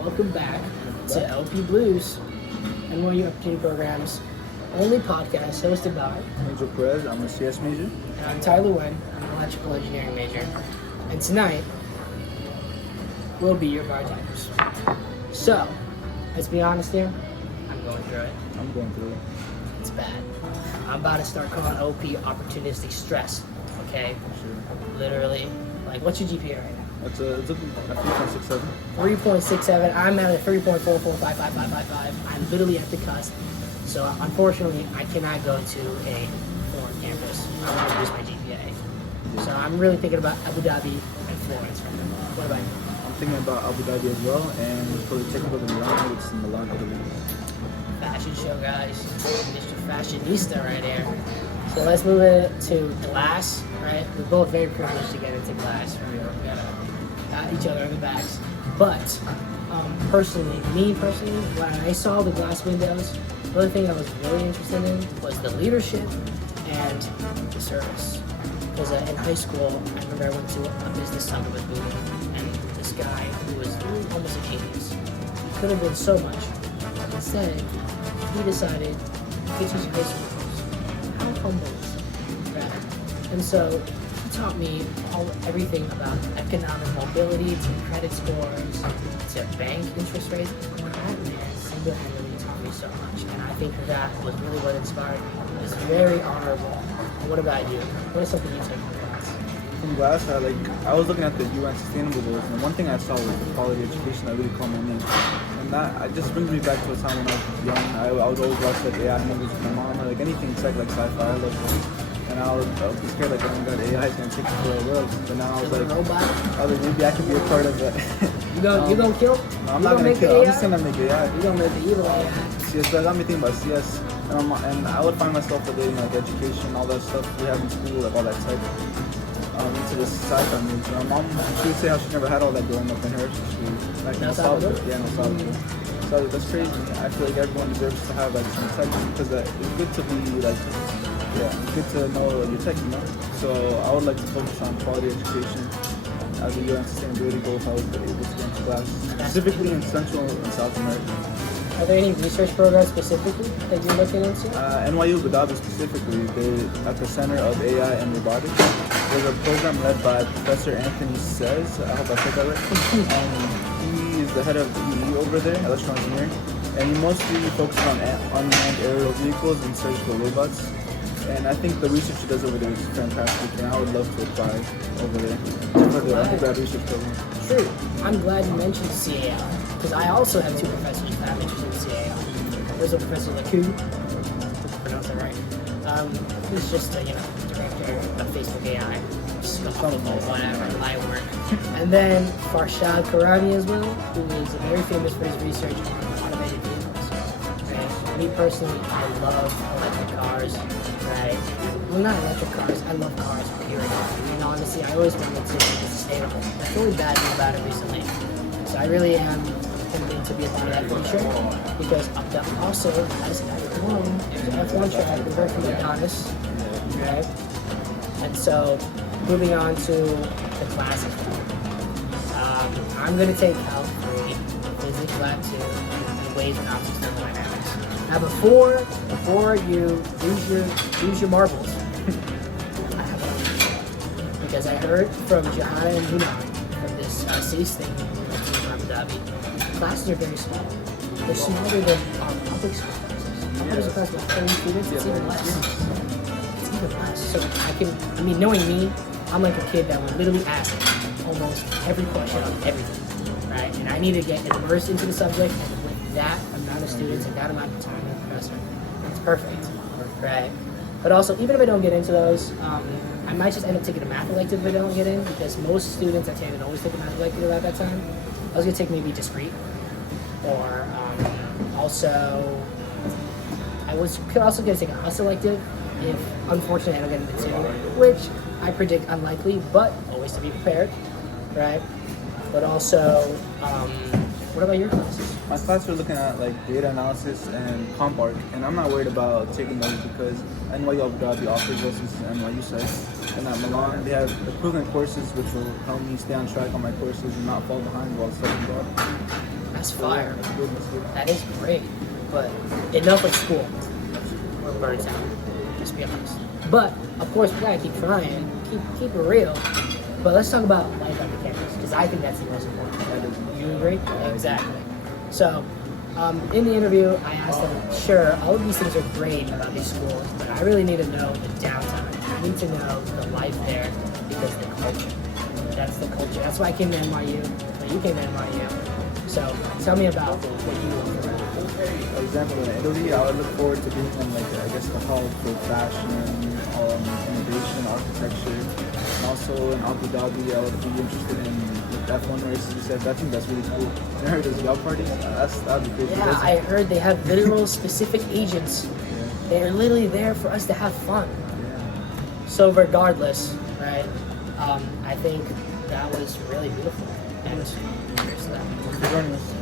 welcome back to LP Blues, NYU Opportunity Program's only podcast hosted by Angel Perez. I'm a CS major. And I'm Tyler Wen. I'm an electrical engineering major. And tonight, we'll be your bartenders. So, let's be honest here, I'm going through it. I'm going through it. It's bad. I'm about to start calling OP opportunistic stress, okay? Sure. Literally. Like, what's your GPA right now? It's a 3.67. 3.67. I'm at a 3.44555555. I'm literally at the cusp. So unfortunately, I cannot go to a foreign campus. I want to reduce my GPA. So I'm really thinking about Abu Dhabi and Florence right now. What about you? I'm thinking about Abu Dhabi as well, and for the technical of Milan, it's in Milan, Italy. Fashion show, guys. Mr. Fashionista right here. So let's move it to glass, right? We're both very privileged to get into glass. We got pat each other on the backs. But personally, when I saw the glass windows, the other thing I was really interested in was the leadership and the service. Because in high school, I remember I went to a business summit with Boone, and this guy who was really almost a genius. He could have been so much. But instead, he decided to teach high school course. How humble is that? Right? And so he taught me everything about economic mobility, to credit scores, to bank interest rates. That man single-handedly taught me so much, and I think that was really what inspired me. It was very honorable. And what about you? What is something you took from class? From glass, I was looking at the UN Sustainable Goals, and one thing I saw was the quality education that really caught my name. And that it just brings me back to a time when I was young. I would always watch like AI movies with my mom, or like anything like sci-fi. I love it. And I was be scared like, oh my god, AI is gonna take over the world. But now I was like, maybe I could be a part of it. You gonna kill? No, I'm not gonna kill. I'm just gonna make AI. You gonna make the evil AI? CS, that got me thinking about CS, and I would find myself relating like education, all that stuff we have in school, like all that tech, into this sci-fi movies. My mom, she would say how she never had all that growing up in her. She like nostalgia. Yeah, nostalgia. So that's crazy. I feel like everyone deserves to have like some tech because it's good to be like, it's good to know your tech, you know. So I would like to focus on quality education as a UN sustainability goal if I was able to get into class, specifically in Central and South America. Are there any research programs specifically that you're looking into? NYU Abu Dhabi specifically, they're at the Center of AI and Robotics. There's a program led by Professor Anthony Says. I hope I said that right. He is the head of EE over there, electrical engineering, and he mostly focuses on unmanned aerial vehicles and surgical robots. And I think the research he does over there is fantastic, and I would love to apply over there for the undergrad research program. True. I'm glad you mentioned CAI, because I also have two professors that I'm interested in CAI. There's a Professor Laku, if I pronounce that right. He's just a director of Facebook AI, whatever, light work. And then Farshad Karami as well, who is very famous for his research on automated vehicles. Right? Me personally, I love electric cars. Right? Well, not electric cars. I love cars, period. I mean, honestly, I always wanted to be sustainable. That's the only bad thing about it recently. So I really am tempted to be a part of that future because Abda also has F1 track and work from Adonis, right? And so, moving on to the classes. I'm going to take Calc 3, Physics Lab 2, and Waves and Optics Thermodynamics. Now, before you use your marbles, I have one. Because I heard from Johanna and Hunan from this CIS thing in Abu Dhabi, classes are very small. They're smaller than public school classes. Public school classes with 30 students, it's even less. It's even less. So knowing me, I'm like a kid that would literally ask almost every question on everything, right? And I need to get immersed into the subject, and with that amount of students and that amount of time with the professor, it's perfect, right? But also, even if I don't get into those, I might just end up taking a math elective if I don't get in, because most students at Tandon always take a math elective at that time. I was going to take maybe discrete, or could also get to take a hustle elective if, unfortunately, I don't get into the two, which I predict unlikely, but always to be prepared, right? But also, what about your classes? My classes are looking at like data analysis and CompArc, and I'm not worried about taking those because NYU Abu Dhabi offers those since the NYU site. And at Milan, they have equivalent courses which will help me stay on track on my courses and not fall behind while studying abroad. That's fire. That's good. That's good. That is great. But enough of school. We're burnt out. Let's be honest. But of course, we gotta keep trying, keep it real. But let's talk about life on the campus, because I think that's the most important. You agree? Exactly. So, in the interview, I asked them, sure, all of these things are great about these schools, but I really need to know the downtime. I need to know the life there, because the culture. That's the culture. That's why I came to NYU, but you came to NYU. So, tell me about what you want from it. For example, in Italy, I would look forward to being in, like, I guess, the hall for fashion, innovation, architecture, and also in Abu Dhabi, I would be interested in the F1 races. You said, I think that's really cool. And I heard there's yacht parties. That'd be crazy. Yeah, I heard they have literal specific agents. Yeah. They're literally there for us to have fun. Yeah. So regardless, right? I think that was really beautiful. And here's that. Thanks for joining us.